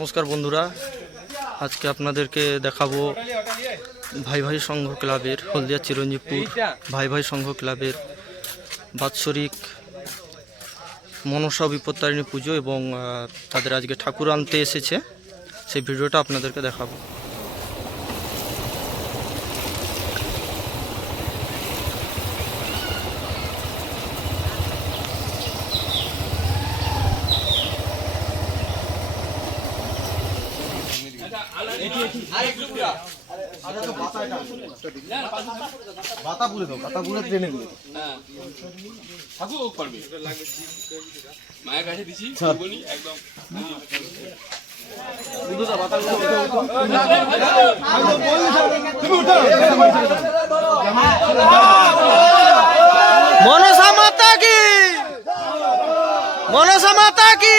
নমস্কার বন্ধুরা, আজকে আপনাদেরকে দেখাবো ভাই ভাই সংঘ ক্লাবের হলদিয়া চিরঞ্জীবপুর ভাই ভাই সংঘ ক্লাবের বাৎসরিক মনসা বিপত্তারিণী পুজো এবং তাদের আজকে ঠাকুর আনতে এসেছে, সেই ভিডিওটা আপনাদেরকে দেখাবো। মায়ের কাছে দিছি একদম মনসা মাতা কি, মনসা মাতা কি।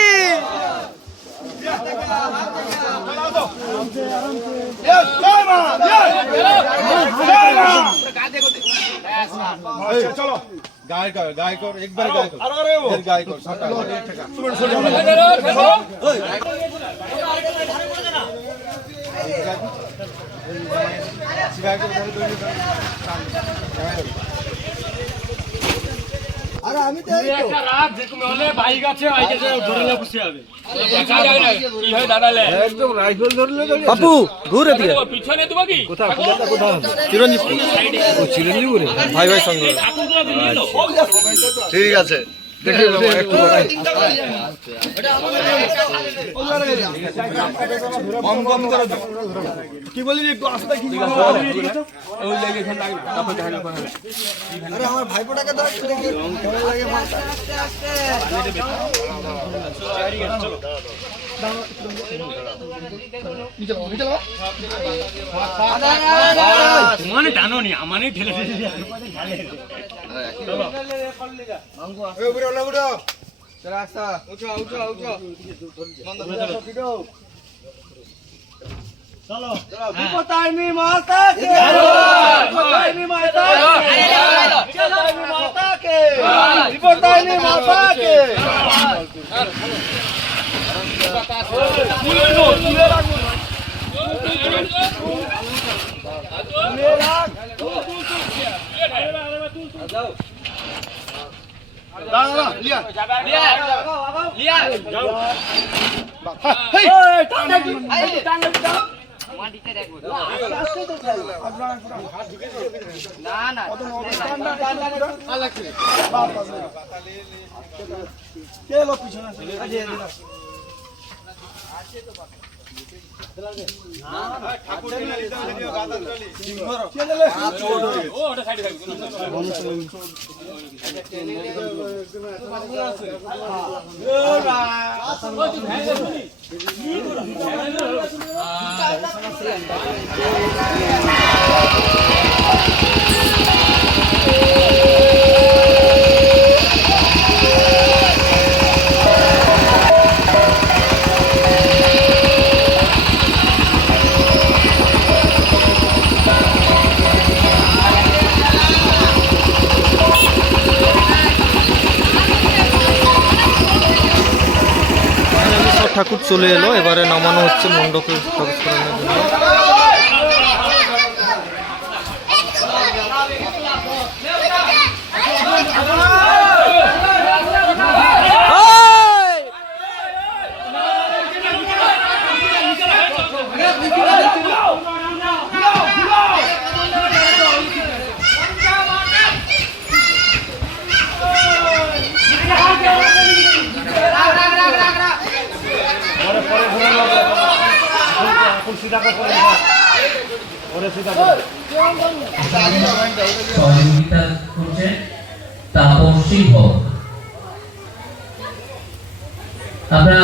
चलो गाय कर एक बार गाय कर फिर गाय कर আরে আমি তো একটা রাত যে কোন হলে বাইক আছে বাইকে ধরলে খুশি হবে কি হয় দাঁড়ালে একদম রাইফেল ধরলে বাপু ঘুরে দিয়ে পিছনে দেবো কি কোথায় চিরঞ্জীবপুর ও চিরঞ্জীবপুরে ভাই ভাই সংঘ। ঠিক আছে দেখে একটু কম কম করে কি বলি একটু আস্তে কি ওই লেগে এখানে লাগবে তারপর দেখা যাবে। আরে আমার ভাইপোটাকে দাও একটু দেখি লাগে মাথা মানে টানো নি আমানে ঠেলে ঠেলে এ উপরে উঠো চল আসা উঠো চলো বিপত্তারিণী মাতা কে বিপত্তারিণী মাতা কে বিপত্তারিণী মাতা কে ঠাকুর চলে এলো, এবারে নামানো হচ্ছে মণ্ডপে প্রবেশ করানোর জন্য। সহযোগিতা করছেন তাপসী ভোগ। আমরা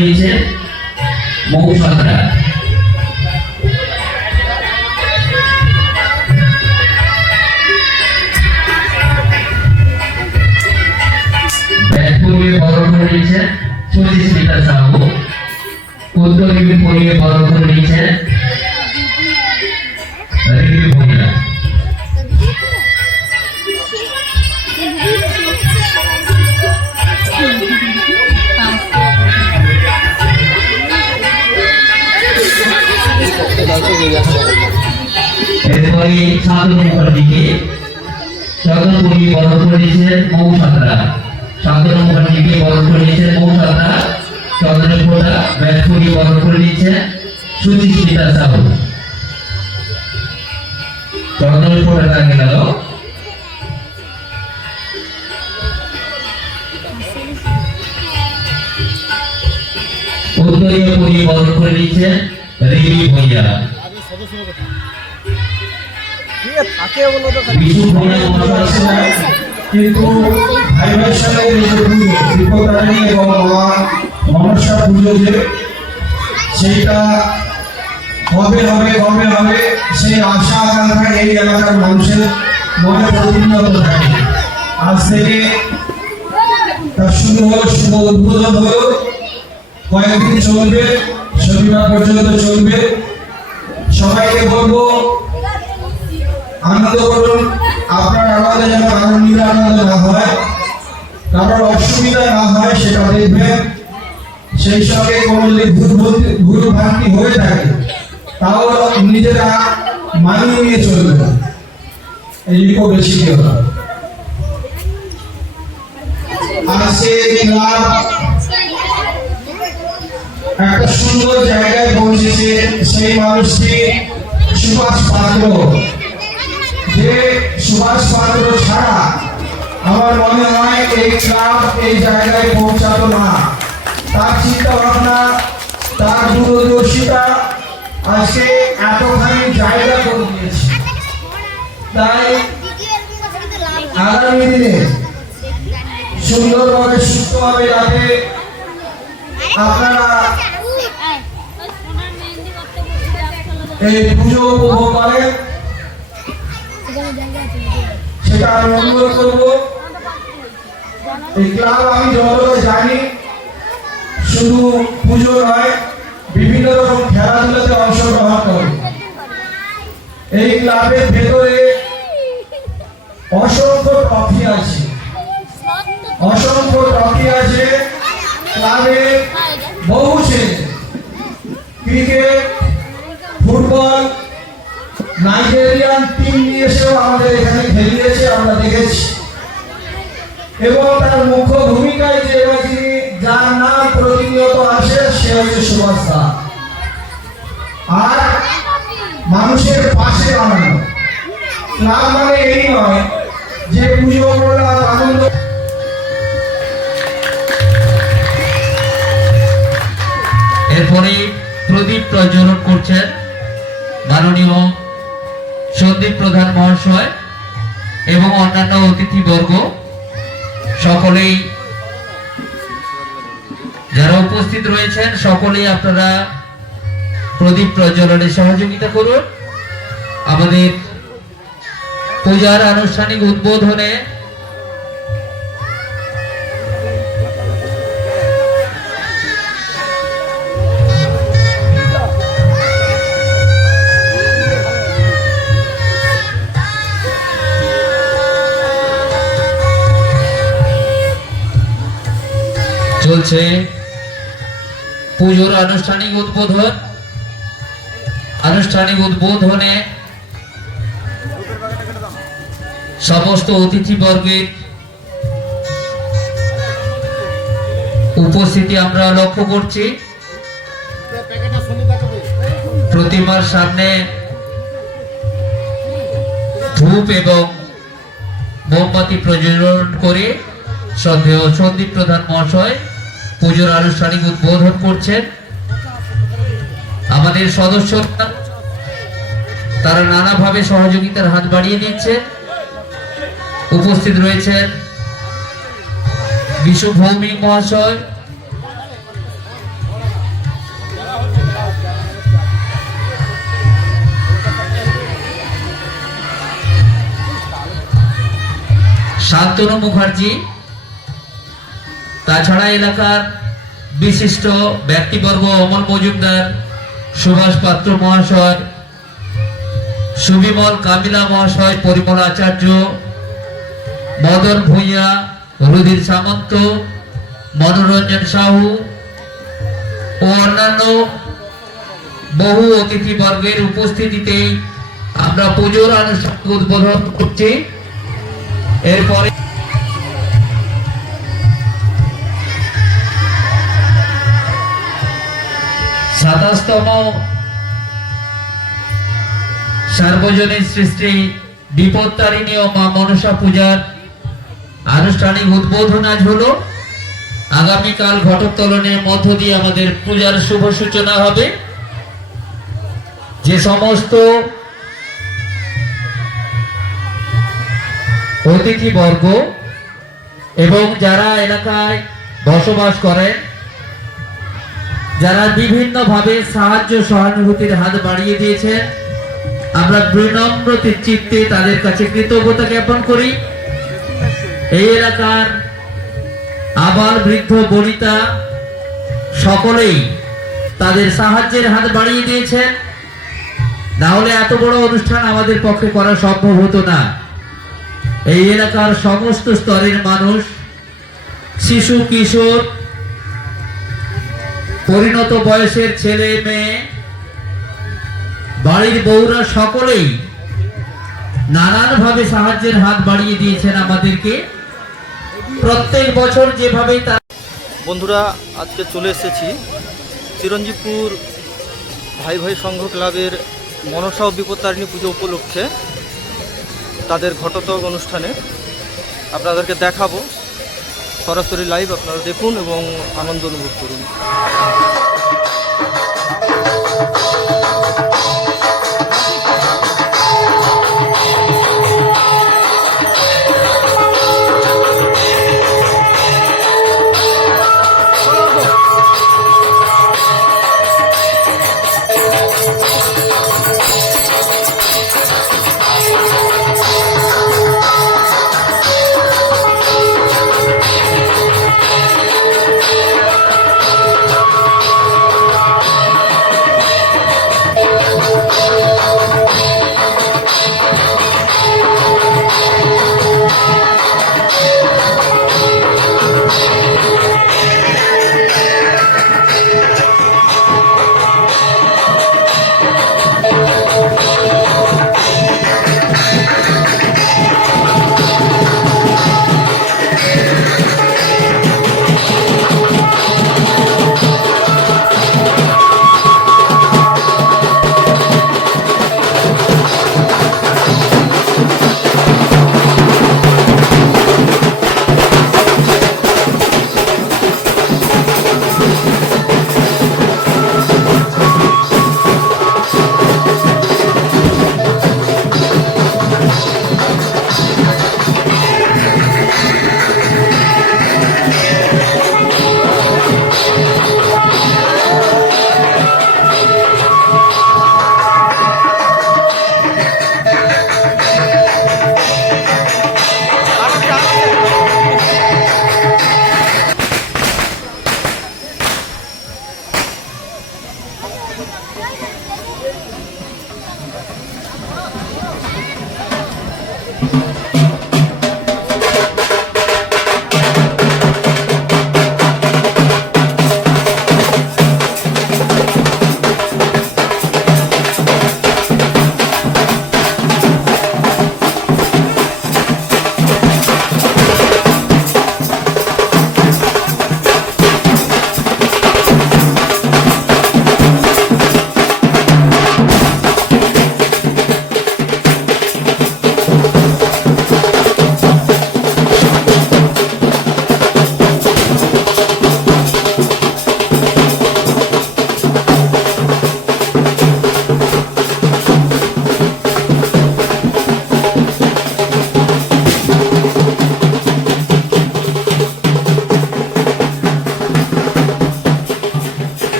নিয়েছে মৌ সাঁতরা। ব্যাট করিয়ে বড় করে নিয়েছে সুচিস্মিতা সাহু। উত্তর দিকে করিয়ে বড় করে নিয়েছে রিমি ভূঁইয়া। এরপরে শান্তনুর দিকে শান্তনুপুরি বড় করে নিয়েছে মৌ সাঁতরা। শান্তনুর দিকে বড় করে নিয়েছে মৌ সাঁতরা। চন্দ্রপুরা ব্যাট করিয়ে বড় করে নিয়েছে সুচিস্মিতা সাহু। চন্দ্রপুরা আগে গেল। উত্তরীয় করিয়ে বড় করে নিয়েছে রিমি ভূঁইয়া। বিশু ভূঁইয়া কিন্তু ভাই ভাইয়ের সাথে এই যে পুজো বিপদারণী এবং মা মনসা পুজো যে সেইটা কবে হবে কবে হবে সেই আশা আকাঙ্ক্ষা এই এলাকার মানুষের মনে প্রতিনিয়ত থাকে। আজ থেকে তার শুরু হলো, শুভ উদ্বোধন হলো, কয়েকদিন চলবে, শনিবার পর্যন্ত চলবে। সবাইকে বলবো আনন্দ করুন। আপনার আনন্দে যেন কারোর নিরানন্দ না হয়, কারোর অসুবিধা না হয় সেটা দেখবেন। সেই সঙ্গে কোনো যদি ভুল ভ্রান্তি হয়ে থাকে তাও নিজেরা মানিয়ে নিয়ে চলবে, এইটুকু বেশি কি হবে। আজকে ক্লাব একটা সুন্দর জায়গায় পৌঁছেছে, সেই মানুষটি সুভাষ পাত্র। যে সুভাষ পাত্র ছাড়া আমার মনে হয় এই ক্লাব এই জায়গায় পৌঁছাতো না। তার চিন্তা ভাবনা, তার দূরদর্শিতা আজকে এতখানি জায়গা করে দিয়েছে। তাই আগামী দিনে সুন্দরভাবে সুস্থভাবে যাতে আপনারা এই পুজো উপভোগ করেন সেটা আমি অনুরোধ করবো। এই ক্লাব আমি যতটা জানি শুধু পুজো নয়, বিভিন্ন রকম খেলাধুলাতে অংশগ্রহণ করে। এই ক্লাবের ভেতরে অসংখ্য ট্রফি আছে, অসংখ্য ট্রফি আছে। ক্লাবে বহু ছেলে ক্রিকেট, ফুটবল, নাইজেরিয়ান টিম নিয়ে এসেও আমাদের এখানে খেলিয়েছে, আমরা দেখেছি। এবং তার মুখ্য ভূমিকায় যে যিনি যার নাম প্রতিনিয়ত আসে সে হচ্ছে সুভাষ দা। আর মানুষের পাশে দাঁড়ানো ক্লাব মানে এই নয় যে পুজো করলাম আনন্দ। এরপরে প্রদীপ প্রজ্বলন করছেন মাননীয় সন্দীপ প্রধান মহাশয় এবং অন্যান্য অতিথিবর্গ। সকলেই যারা উপস্থিত রয়েছেন সকলেই আপনারা প্রদীপ প্রজ্বলনে সহযোগিতা করুন। আমাদের পূজার আনুষ্ঠানিক উদ্বোধনে চলছে পুজোর আনুষ্ঠানিক উদ্বোধন। আনুষ্ঠানিক উদ্বোধনে সমস্ত অতিথিবর্গের উপস্থিতি আমরা লক্ষ্য করছি। প্রতিমার সামনে ধূপ এবং মোমবাতি প্রজ্বলন করে শ্রদ্ধেয় সন্দীপ প্রধান মহাশয় পুজোর আনুষ্ঠানিক উদ্বোধন করছেন। আমাদের সদস্যরা তারা নানাভাবে সহযোগিতার হাত বাড়িয়ে দিচ্ছে। উপস্থিত রয়েছেন বিশু ভৌমিক মহাশয়, শান্তনু মুখার্জি, তাছাড়া এলাকার বিশিষ্ট ব্যক্তিবর্গ অমল মজুমদার, সুভাষ পাত্র মহাশয়, সুবিমল কামিলা মহাশয়, পরিমল আচার্য, মদন ভূঁইয়া, রুধির সামন্ত, মনোরঞ্জন সাহু ও অন্যান্য বহু অতিথিবর্গের উপস্থিতিতে আমরা পুজোর আনুষ্ঠানিক উদ্বোধন করছি। এরপরে 27তম সার্বজনীন সৃষ্টি বিপত্তারিণী ও মা মনসা পূজার আনুষ্ঠানিক উদ্বোধন আজ হলো। আগামীকাল ঘটোত্তোলনের মধ্য দিয়ে আমাদের পূজার শুভ সূচনা হবে। যে সমস্ত অতিথিবর্গ এবং যারা এলাকায় বসবাস করেন, যারা বিভিন্নভাবে সাহায্য সহানুভূতির হাত বাড়িয়ে দিয়েছেন, আমরা বিনম্র চিত্তে তাদের কাছে কৃতজ্ঞতা জ্ঞাপন করি। এই এলাকার আবাল বৃদ্ধ বনিতা সকলেই তাদের সাহায্যের হাত বাড়িয়ে দিয়েছেন, না হলে এত বড় অনুষ্ঠান আমাদের পক্ষে করা সম্ভব হতো না। এই এলাকার সমস্ত স্তরের মানুষ, শিশু কিশোর, পরিণত বয়সের ছেলে মেয়ে, বাড়ির বউরা সকলেই নানানভাবে সাহায্যের হাত বাড়িয়ে দিয়েছেন আমাদেরকে। প্রত্যেক বছর যেভাবে বন্ধুরা, আজকে চলে এসেছি চিরঞ্জীবপুর ভাই ভাই সংঘ ক্লাবের মনসা ও বিপত্তারিণী পুজো উপলক্ষে তাদের ঘটোত্তোলন অনুষ্ঠানে আপনাদেরকে দেখাবো। সরাসরি লাইভ আপনারা দেখুন এবং আনন্দ অনুভব করুন।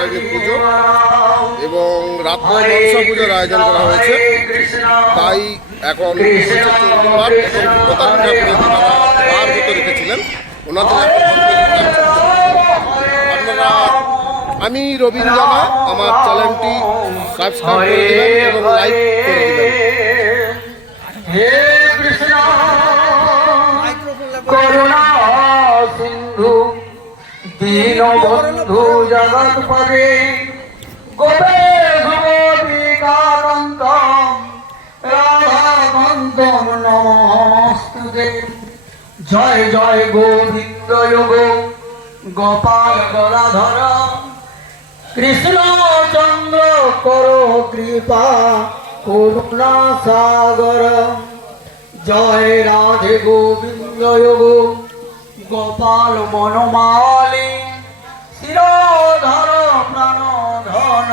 বিপত্তারিণী পুজো এবং রাত্রে মনসা পুজোর আয়োজন করা হয়েছে। তাই এখন চণ্ডীপাঠ এবং বিপত্তারিণী ঠাকুরের তারা বার মতো রেখেছিলেন ওনাদের আপনারা। আমি রবীন্দ্র জানা, আমার চ্যানেলটি সাবস্ক্রাইব করে দেবেন এবং লাইক করে দেবেন। হে কৃষ্ণ করুণা সিন্ধু দীনবন্ধু জগৎপদে গোপেশ গোপিকাকান্ত রাধাকান্তম নমস্তুতে। জয় জয় গোবিন্দ যোগ গোপাল গলাধর কৃষ্ণ চন্দ্র করো কৃপা করুণা সাগর। জয় রাধে গোবিন্দ যোগ গোপাল বনমালী শিরোধর প্রাণ ধন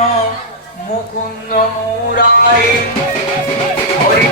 মুকুন্দ মুরারি। হরি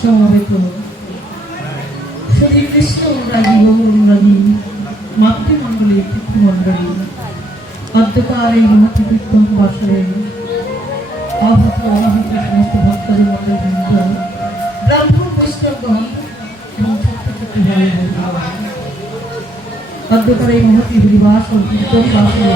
সমবেত শ্রী কৃষ্ণ রাজি গৌরী মাতৃমণ্ডলী পিতৃমণ্ডলী অদ্যকার এই মহতি কীর্তন বাসরে আহত অনাহত সমস্ত ভক্তদের মধ্যে বৃন্দ ব্রাহ্মণ বৈষ্ণবগণ এবং ছোট্ট ছোট্ট ভাই অদ্যকার এই মহতি হরিবাস ও কীর্তন বাসরে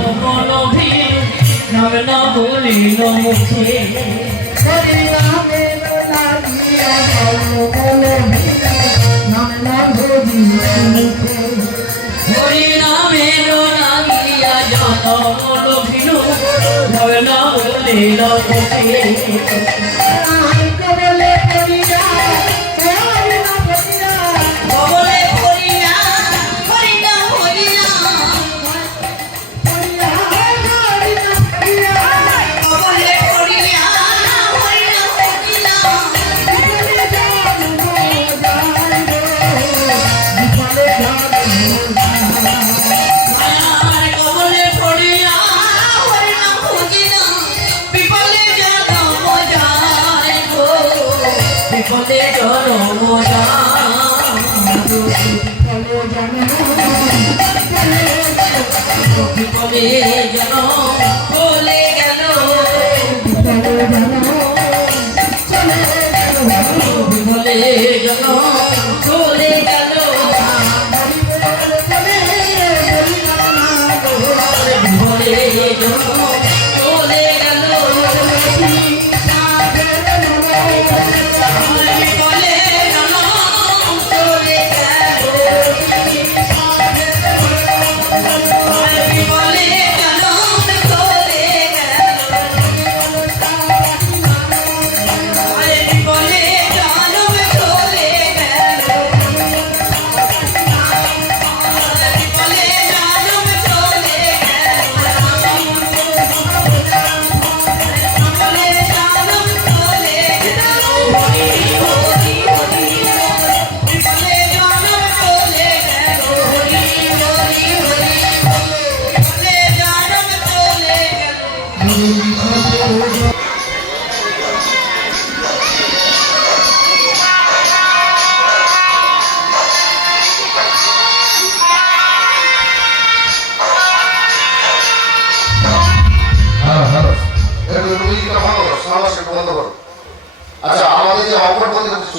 বলে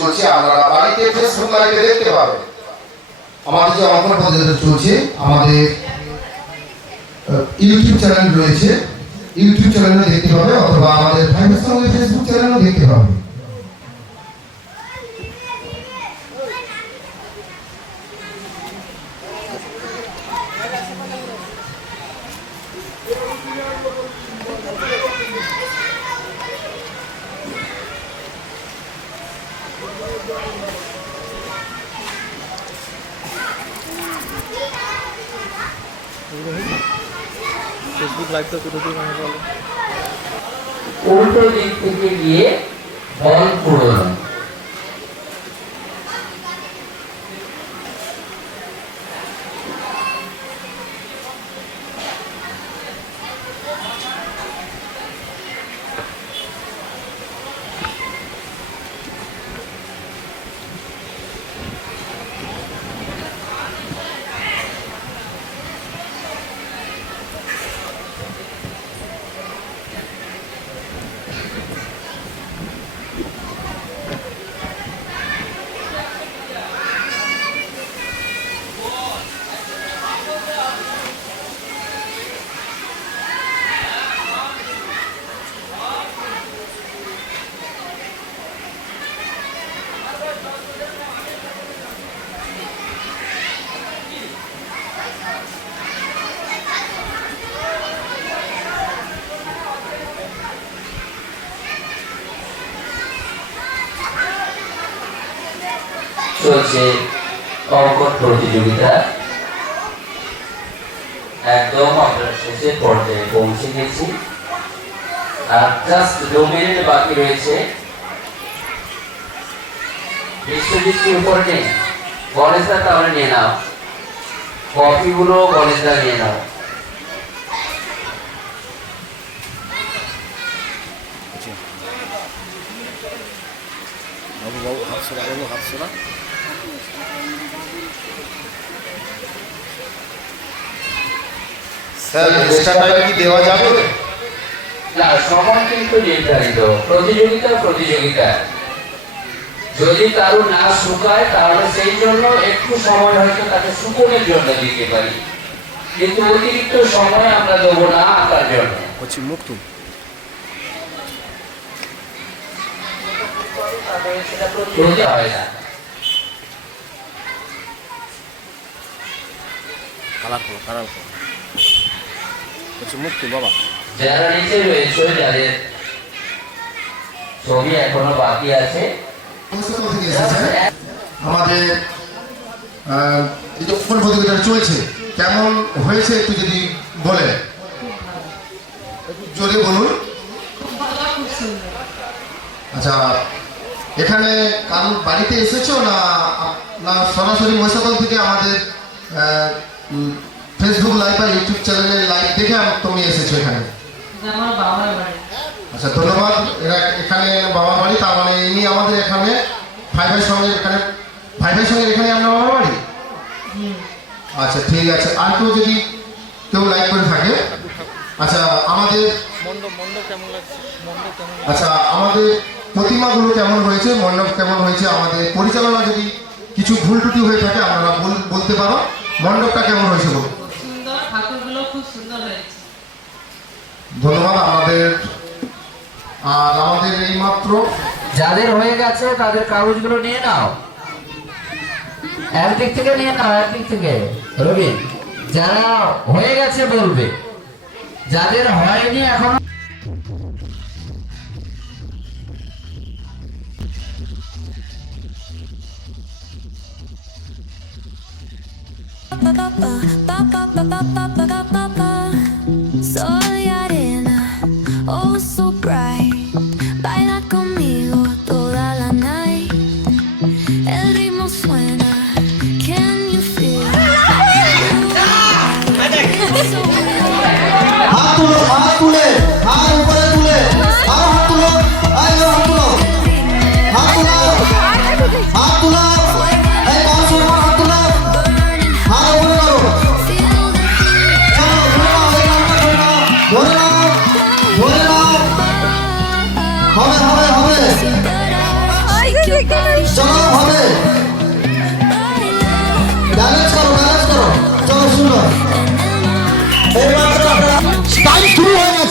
চলছে, আপনারা বাড়িতে ফেসবুক লাইভে দেখতে পাবেন। আমাদের যে অঙ্কন প্রতিযোগিতা চলছে, আমাদের ইউটিউব চ্যানেল রয়েছে, ইউটিউব চ্যানেলে দেখতে পাবে, অথবা আমাদের ভাইবের সঙ্গে ফেসবুক চ্যানেলেও দেখতে পাবে। ফেসবুক লাইভ তো দুটো দিন বলো। উল্টো দিক থেকে গিয়ে বল পূরণ। চলছে অঙ্কন প্রতিযোগিতা, একদম আমরা শেষের পর্যায়ে পৌঁছে গেছি। আর জাস্ট 2 মিনিট বাকি রয়েছে। বিশ্বজিৎকে উপরে নেই, গণেশদা তাহলে নিয়ে নাও, কপিগুলো গণেশদা নিয়ে নাও। স্যার এক্সট্রা টাইম কি দেওয়া যাবে? না, সময় কিন্তু নির্ধারিত। প্রতিযোগিতা যদি কারো না শুকায় তাহলে সেই জন্য একটু সময় হয়তো তাকে শুকোনোর জন্য দিতে পারি, কিন্তু অতিরিক্ত সময় আমরা দেবো না আঁকার জন্য। মুক্ত সেটা প্রতিযোগিতা হয় না। মুক্ত বাবা, যারা নিচে রয়েছে, যাদের ছবি এখনো বাকি আছে, আমাদের এই যে অঙ্কন প্রতিযোগিতা চলছে কেমন হয়েছে একটু যদি বলেন, একটু জোরে বলুন। আচ্ছা, এখানে কারোর বাড়িতে এসেছো না না সরাসরি মহিষাদল থেকে আমাদের ফেসবুক লাইভ বা ইউটিউব চ্যানেলে লাইভ দেখে তুমি এসেছো এখানে? আমার বাবার বাড়ি। আচ্ছা, ধন্যবাদ। এরা এখানে বাবার বাড়ি, তার মানে ইনি আমাদের এখানে ভাই ভাইয়ের সঙ্গে এখানে আপনার বাবার বাড়ি? আচ্ছা ঠিক আছে। আর কেউ যদি কেউ লাইক করে থাকে, আচ্ছা আমাদের আচ্ছা আমাদের প্রতিমাগুলো কেমন হয়েছে, মণ্ডপ কেমন হয়েছে, আমাদের পরিচালনা যদি কিছু ভুল ত্রুটি হয়ে থাকে আপনারা বলতে পারো। মণ্ডপটা কেমন হয়েছে বলুন? সুন্দর, ঠাকুরগুলো খুব সুন্দর হয়েছে। ধন্যবাদ। আমাদের এই মাত্র যাদের হয়ে গেছে তাদের কাগজগুলো নিয়ে নাও, একদিক থেকে নিয়ে নাও, একদিক থেকে। রবি, যারা হয়ে গেছে বলবে, যাদের হয়নি এখনো Soy arena, oh so bright. Baila conmigo toda la night. El ritmo suena, can you feel it? হাত তুলো, হাত তুলে, হাত উপরে তুলে, আরো হাত তুলো, আরো হাত তুলো, হাত তুলো, হাত তুলো, এই মানুষের হাত তুলো, হাত উপরে করো,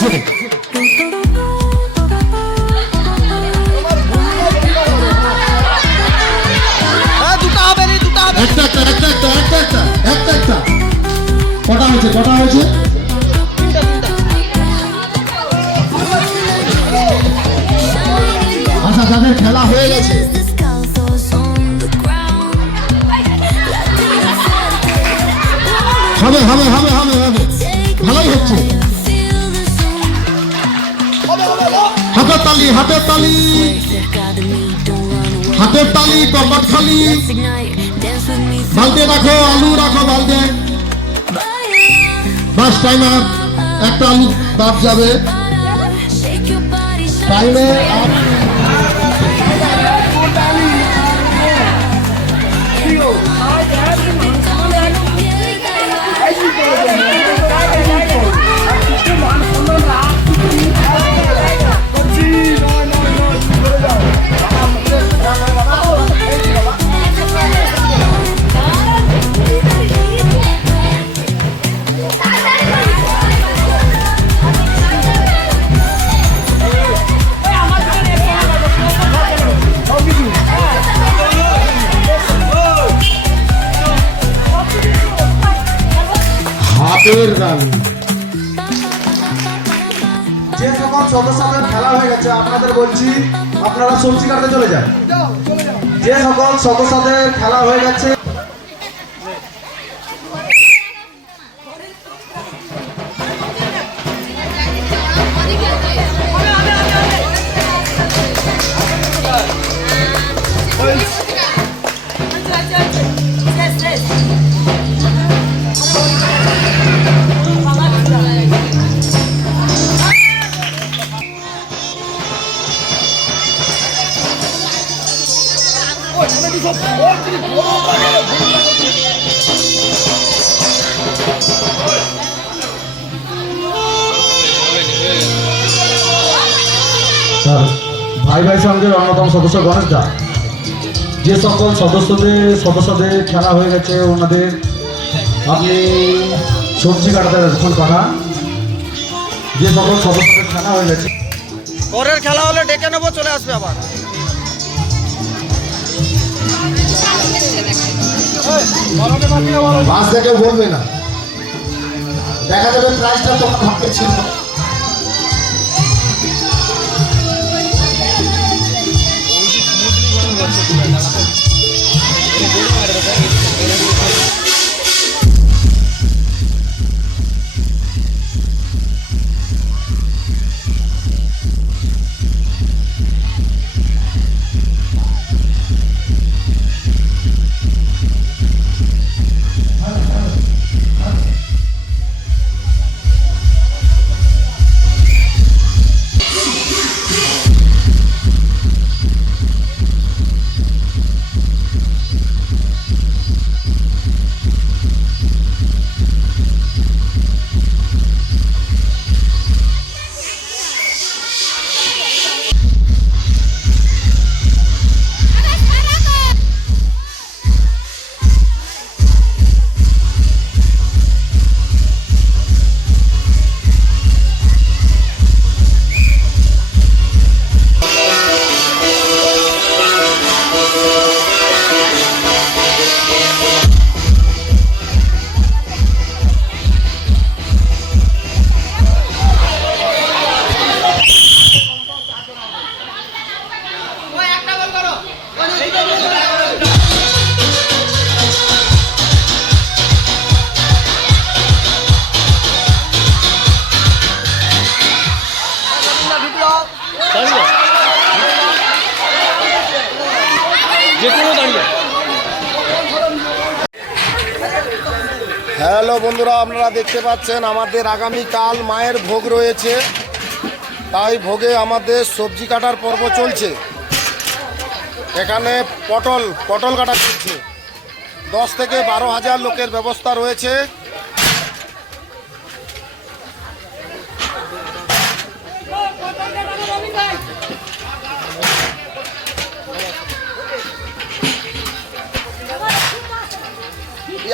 আছে। দুটো হবে রে, দুটো হবে। একটা কটা হয়েছে আচ্ছা, যাদের খেলা হয়ে গেছে Descalzos on the ground. হবে ভালোই হচ্ছে। হাতের তালি কপাট খালি। বালতি রাখো, আলু রাখো বালতি। বাস টাইমার, একটা আলু বাদ যাবে টাইমে। যে সকল সদস্যদের খেলা হয়ে গেছে আপনাদের বলছি আপনারা সবজি কাটতে চলে যান। যে সকল সদস্যদের খেলা হয়ে গেছে ভাই সঙ্গের অন্যতম সদস্য গণেশ দা। যে সকল সদস্যদের খেলা হয়ে গেছে ওনাদের আপনি সবজি কাটাতে এখন কথা। যে সকল সদস্যদের খেলা হয়ে গেছে পরের খেলা হলে ডেকে নেবো, চলে আসবে আবার। বাস দেখে বলবে না, দেখা যাবে প্রাইসটা তোমার ভাগ্যে ছিল। হ্যালো বন্ধুরা, আপনারা দেখতে পাচ্ছেন আমাদের আগামীকাল মায়ের ভোগ রয়েছে, তাই ভোগে আমাদের সবজি কাটার পর্ব চলছে। এখানে পটল কাটা চলছে। 10 থেকে 12 হাজার লোকের ব্যবস্থা রয়েছে।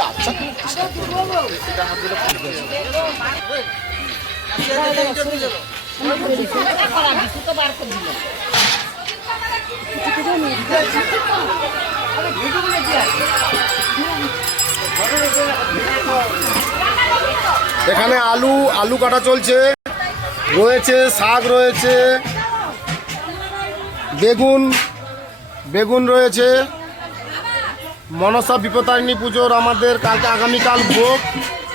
আচ্ছা এখানে আলু কাটা চলছে, রয়েছে শাক, রয়েছে বেগুন রয়েছে। মনসা বিপত্তারিণী পুজোর আমাদের কালকে আগামীকাল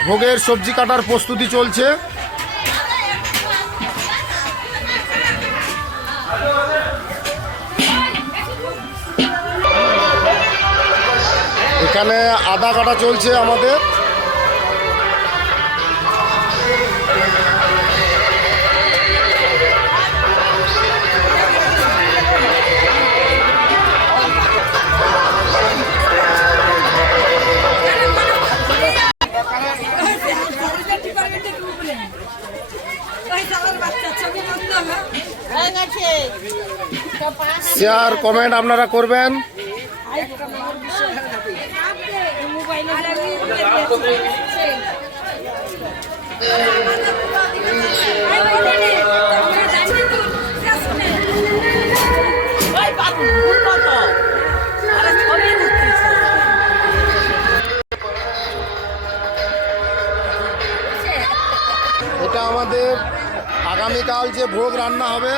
ভোগের সবজি কাটার প্রস্তুতি চলছে। এখানে আদা কাটা চলছে আমাদের। শেয়ার কমেন্ট আপনারা করবেন। এটা আমাদের আগামীকাল যে ভোগ রান্না হবে,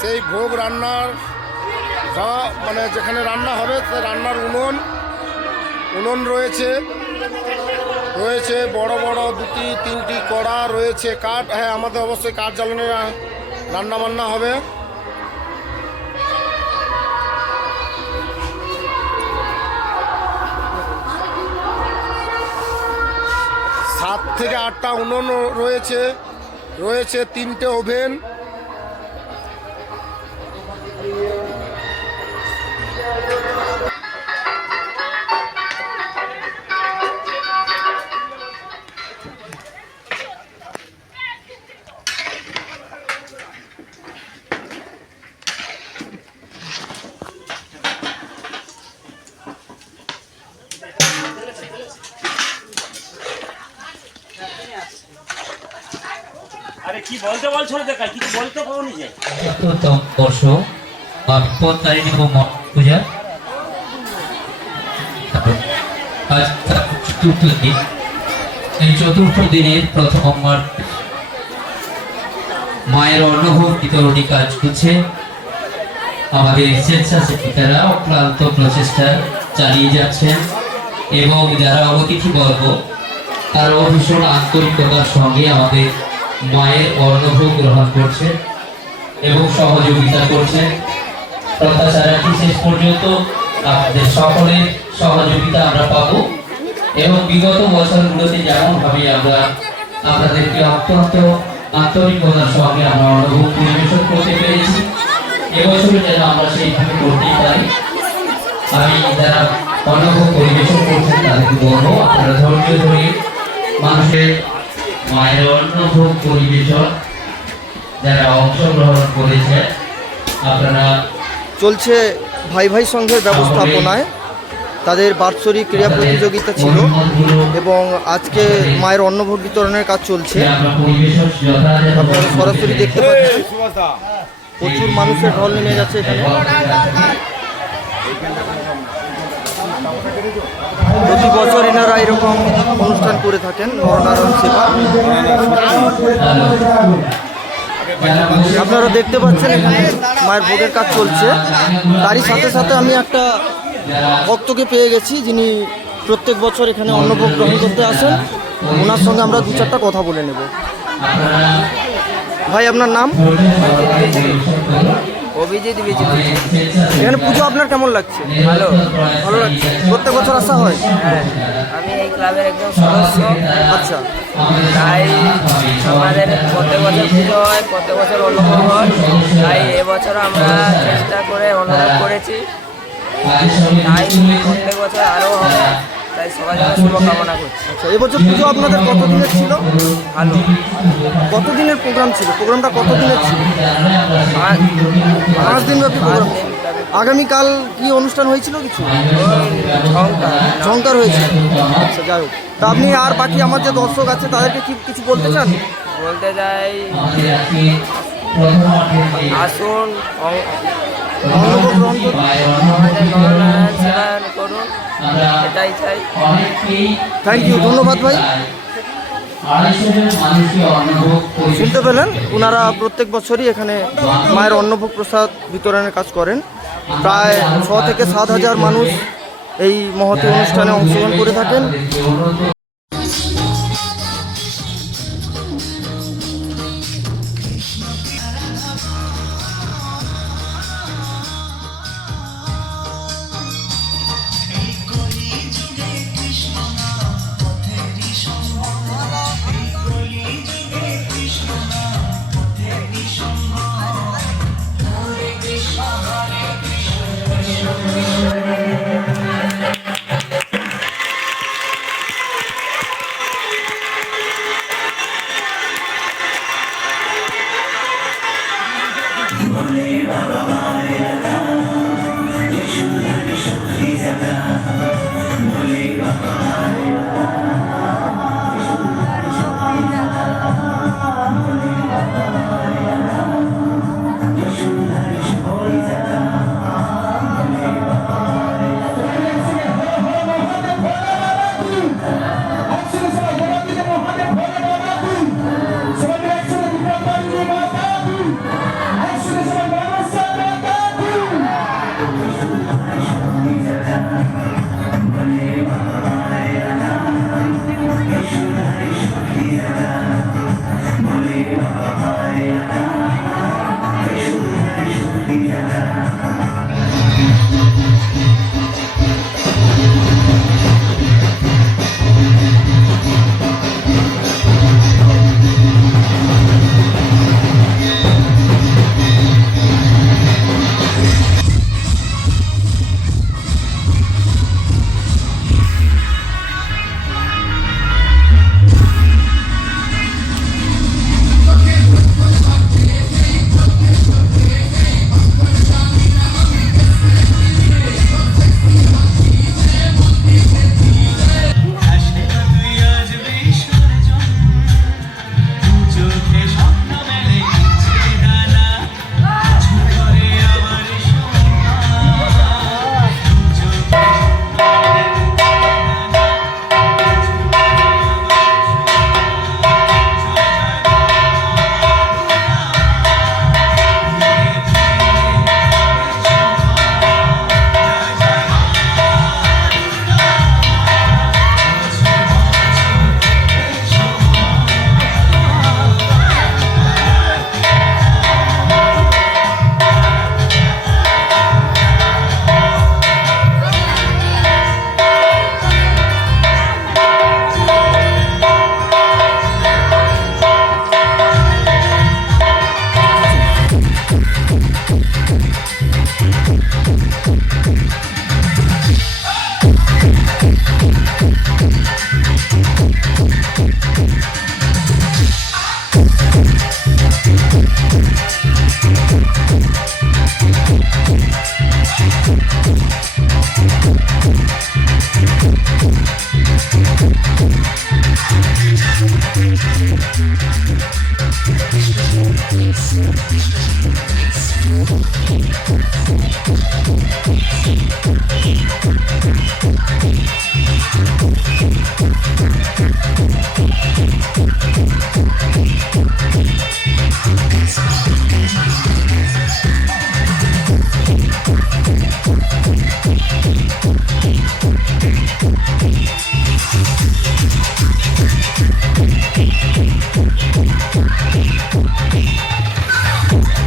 সেই ভোগ রান্নার মানে যেখানে রান্না হবে সে রান্নার উনুন রয়েছে বড় বড় 2-3টি কড়া রয়েছে, কাঠ। হ্যাঁ, আমাদের অবশ্যই কাঠ জ্বালানো রান্না বান্না হবে। 7 থেকে 8টা উনুন রয়েছে 3টে ওভেন। চতুর্থতম বর্ষ বিপত্তারিণী পূজা আজ চতুর্থ দিন। এই চতুর্থ দিনের প্রথম মায়ের অন্নভোগ বিতরণী কাজ করছে। আমাদের স্বেচ্ছাসেবিকারা অক্লান্ত প্রচেষ্টা চালিয়ে যাচ্ছেন এবং যারা অতিথিবর্গ তারাও ভীষণ আন্তরিকতার সঙ্গে আমাদের মায়ের অন্নভোগ গ্রহণ করছে এবং সহযোগিতা করছে। প্রত্যাচারটি শেষ পর্যন্ত আপনাদের সকলের সহযোগিতা আমরা পাবো এবং বিগত বছরগুলোতে যেমনভাবে আমরা আপনাদেরকে অত্যন্ত আন্তরিকতার সঙ্গে আমরা অন্নভোগ পরিবেশন করতে পেরেছি, এবছরও যেন আমরা সেইভাবে করতেই পারি। আমি যারা অন্নভোগ পরিবেশন করছেন তাদেরকে বলবো, আপনারা ধৈর্য ধরে মানুষের মায়ের অন্নভোগ পরিবেশন যারা অংশগ্রহণ করেছে আপনারা। চলছে ভাই ভাই সংঘের ব্যবস্থাপনায় তাদের বাৎসরিক ক্রীড়া প্রতিযোগিতা ছিল এবং আজকে মায়ের অন্নভোগ বিতরণের কাজ চলছে। আপনারা সরাসরি দেখতে পাচ্ছেন প্রচুর মানুষের ঢল নেমে যাচ্ছে এখানে। প্রতি বছর এনারা এরকম অনুষ্ঠান করে থাকেন, নরনারায়ণ সেবা। আপনারা দেখতে পাচ্ছেন এখানে মায়ের ভোগের কাজ চলছে। তারই সাথে সাথে আমি একটা ভক্তকে পেয়ে গেছি যিনি প্রত্যেক বছর এখানে অন্নভোগ গ্রহণ করতে আসেন। ওনার সঙ্গে আমরা 2-4টা কথা বলে নেব। ভাই, আপনার নাম? অভিজিৎ। এখানে পুজো আপনার কেমন লাগছে? ভালো লাগছে। প্রত্যেক বছর আসা হয়? হ্যাঁ, আমি এই ক্লাবের একজন সদস্য। আচ্ছা, তাই আমাদের প্রত্যেক বছর পুজো হয়, প্রত্যেক বছর অন্নভোগ হয়। তাই এবছর আমরা চেষ্টা করে অন্নভোগ করেছি, তাই প্রত্যেক বছর আরও হবে। তাই সবাই জন্য শুভকামনা করছি। আচ্ছা, এবছর পুজো আপনাদের কত দিনের ছিল? ভালো। কত দিনের প্রোগ্রাম ছিল? প্রোগ্রামটা কত দিনের ছিল? 5 দিন ব্যাপী প্রোগ্রাম। আগামীকাল কি অনুষ্ঠান হয়েছিল? কিছু ঝংকার হয়েছিল। আচ্ছা, যাই হোক। তা আপনি আর বাকি আমার যে দর্শক আছে তাদেরকে কি কিছু বলতে চান? বলতে চাই আমাদের আজকে প্রথম অর্থে আসুন অন্নভোগ গ্রহণ করুন। আমাদের নরনারায়ণ সেবা করুন, আমরা এটাই চাই। অনেককেই থ্যাংক ইউ, ধন্যবাদ ভাই। 250 জন মানুষকে অন্নভোগ পরিবেশন শুনতে পেলেন, ওনারা প্রত্যেক বছরই এখানে মায়ের অন্নভোগ প্রসাদ বিতরণের কাজ করেন। প্রায় 6 থেকে 7 হাজার মানুষ এই মহতী অনুষ্ঠানে অংশগ্রহণ করে থাকেন। Thank you.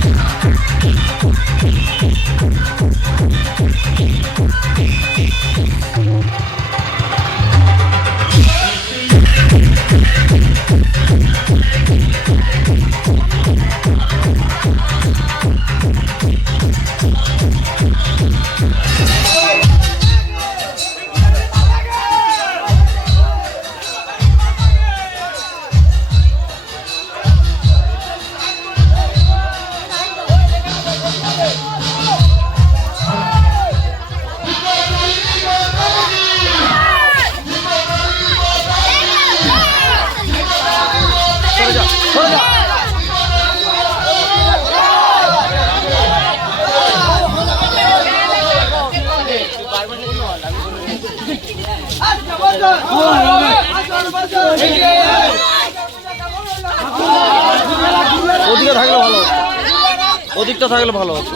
ওদিকে থাকলে ভালো হতো, ওদিকটা থাকলে ভালো হতো।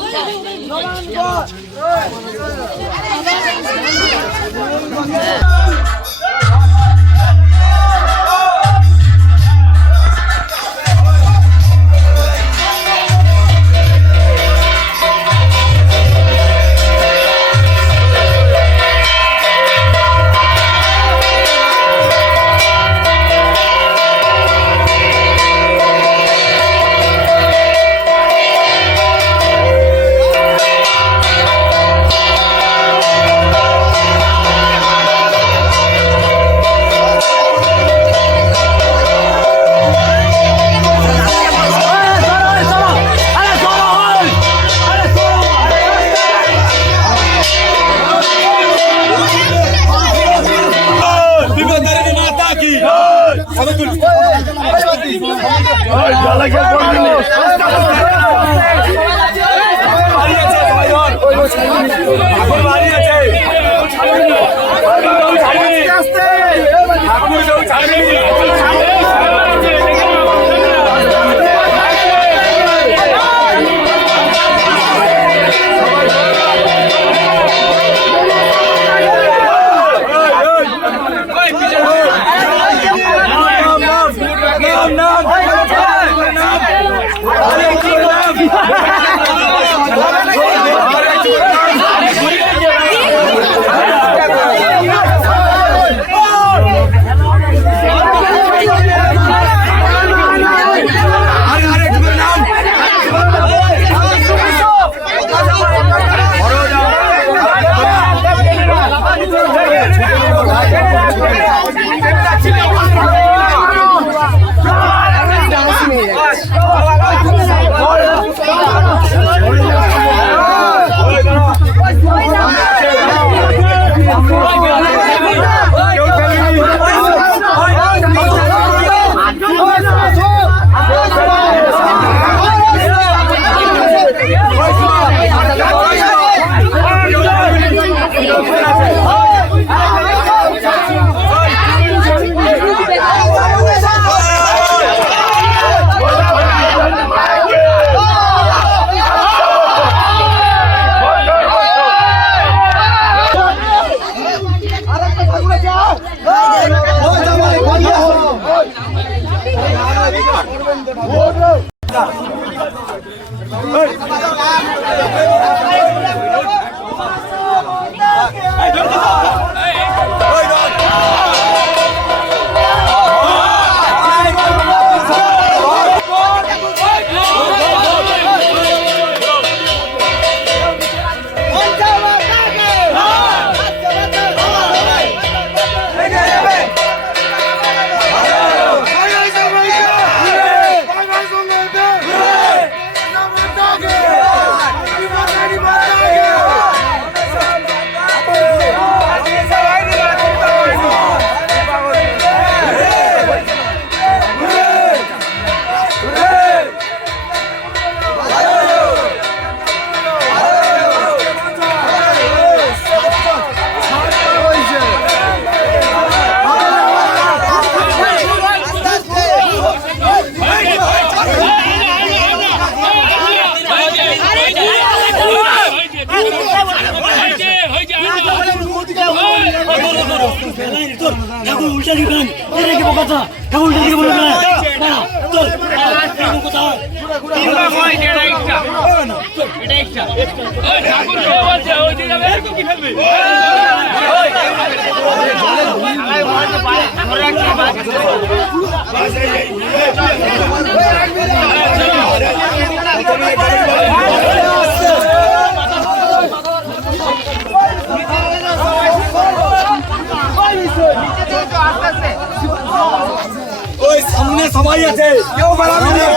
ওই সামনে সবাই আছে, কেউ বাড়াবে না।